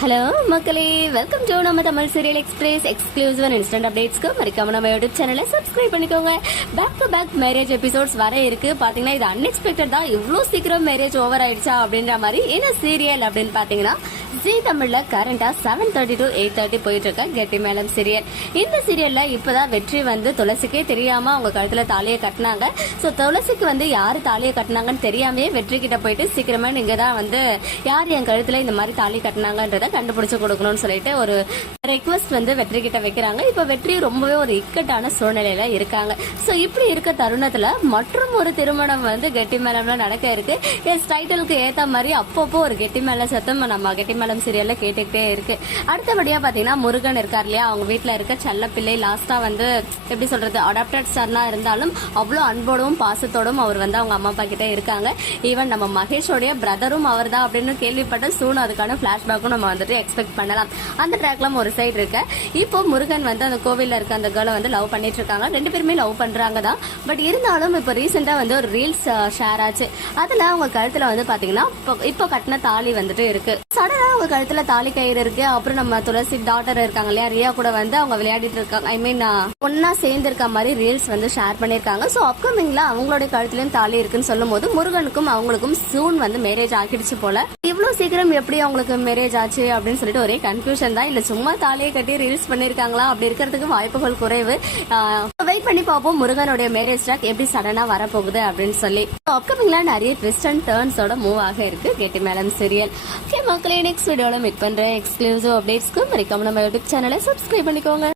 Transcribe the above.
Hello மக்களே. Welcome to நம்ம Tamil serial express exclusive and instant அப்டேட்ஸ்க்கு மறக்காம நம்ம யூடியூப் சேனலை சப்ஸ்கிரைப் பண்ணிக்கோங்க. Back to back marriage episodes வர இருக்கு. பாத்தீங்கன்னா இது அன்எக்ஸ்பெக்டட் தான். இவ்வளோ சீக்கிரம் மேரேஜ் ஓவர் ஆயிடுச்சா அப்படின்ற மாதிரி என்ன சீரியல் அப்படின்னு பாத்தீங்கன்னா ஜி தமிழ்ல கரண்டா seven thirty to eight thirty போயிட்டு இருக்க கெட்டி மேலம் சீரியல். இந்த சீரியல்ல இப்பதான் வெற்றி வந்து துளசிக்கே தெரியாம அவங்க கழுத்துல தாலியை கட்டினாங்க. சோ துளசிக்கு வந்து யாரு தாலியை கட்டினாங்கன்னு தெரியாமே வெற்றி கிட்ட போயிட்டு சீக்கிரமா நீங்க தான் வந்து யார் என் கழுத்துல இந்த மாதிரி தாலி கட்டினாங்கன்றத கண்டுபிடிச்சு கொடுக்கணும்னு சொல்லிட்டு ஒரு ரெக்வஸ்ட் வந்து வெற்றி கிட்ட வைக்கிறாங்க. இப்ப வெற்றி ரொம்பவே ஒரு இக்கட்டான சூழ்நிலையில இருக்காங்க. சோ இப்படி இருக்க தருணத்துல மற்றும் ஒரு திருமணம் வந்து கெட்டி மேளம்ல நடக்க இருக்கு. எஸ் டைட்டிலுக்கு ஏத்த மாதிரி அப்பப்போ ஒரு கெட்டி மேல சத்தம் நம்ம கெட்டி மேலம் சீரியல்ல கேட்டுக்கிட்டே இருக்கு. அடுத்தபடியா பாத்தீங்கன்னா முருகன் இருக்கார் இல்லையா? அவங்க வீட்டுல இருக்க செல்ல பிள்ளை லாஸ்டா வந்து எப்படி சொல்றது அடாப்டட் ஸ்டார்னா இருந்தாலும் அவ்வளவு அன்போடும் பாசத்தோடும் அவர் வந்து அவங்க அம்மா அப்பா கிட்ட இருக்காங்க. ஈவன் நம்ம மகேஷோடைய பிரதரும் அவர் தான் அப்படின்னு கேள்விப்பட்ட சூன் அதுக்கான பிளாஷ்பேக்கும் நம்ம வந்துட்டு எக்ஸ்பெக்ட் பண்ணலாம். அந்த ட்ராக்லாம் ஒரு சைடு இருக்கு. இப்போ முருகன் வந்து அந்த கோவில்ல இருக்க அந்த கேர்ளை வந்து லவ் பண்ணிட்டு இருக்காங்க. ரெண்டு பேருமே லவ் பண்றாங்க தான். பட் இருந்தாலும் இப்போ ரீசெண்டா வந்து ஒரு ரீல்ஸ் ஷேர் ஆச்சு. அதுல அவங்க கழுத்துல வந்து பாத்தீங்கன்னா இப்போ- இப்போ கட்டின தாலி வந்துட்டு இருக்கு. சடனா அவங்க கழுத்துல தாலி கயிறு இருக்கு. அப்புறம் நம்ம துளசி டாட்டர் இருக்காங்க இல்லையா ரியா கூட வந்து அவங்க விளையாடிட்டு இருக்காங்க. ஐ மீன் ஒன்னா சேர்ந்து இருக்க மாதிரி ரீல்ஸ் வந்து ஷேர் பண்ணிருக்காங்க சோ அப்கமிங்ல அவங்களுடைய கழுத்துலயும் தாலி இருக்குன்னு சொல்லும் போது முருகனுக்கும் அவங்களுக்கும் சூன் வந்து மேரேஜ் ஆகிடுச்சு போல. இவ்வளவு சீக்கிரம் எப்படி அவங்களுக்கு மேரேஜ் ஆச்சு அப்படின்னு சொல்லிட்டு ஒரே கன்ஃபியூஷன் தான். இல்ல சும்மா தாலியை கட்டி ரீல்ஸ் பண்ணிருக்காங்களா? அப்படி இருக்கிறதுக்கு வாய்ப்புகள் குறைவு. வெயிட் பண்ணி பார்ப்போம். முருகனுடைய மேரேஜ் ட்ராக் எப்படி சடனா வரப்போகுது அப்படின்னு சொல்லி. அப்கமிங்ல நிறைய ட்விஸ்ட் அண்ட் டேர்ன்ஸோட மூவ் ஆக இருக்கு. கெட்டி மேலம் சீரியல் ஓகே மக்களே நெக்ஸ்ட் வீடியோவில் மீட் பண்ணுற எக்ஸ்க்ளூசிவ் அப்டேட்ஸ்க்கு மறைக்காம நம்ம யூடியூப் சேனலை சப்ஸ்கிரைப் பண்ணிக்கோங்க.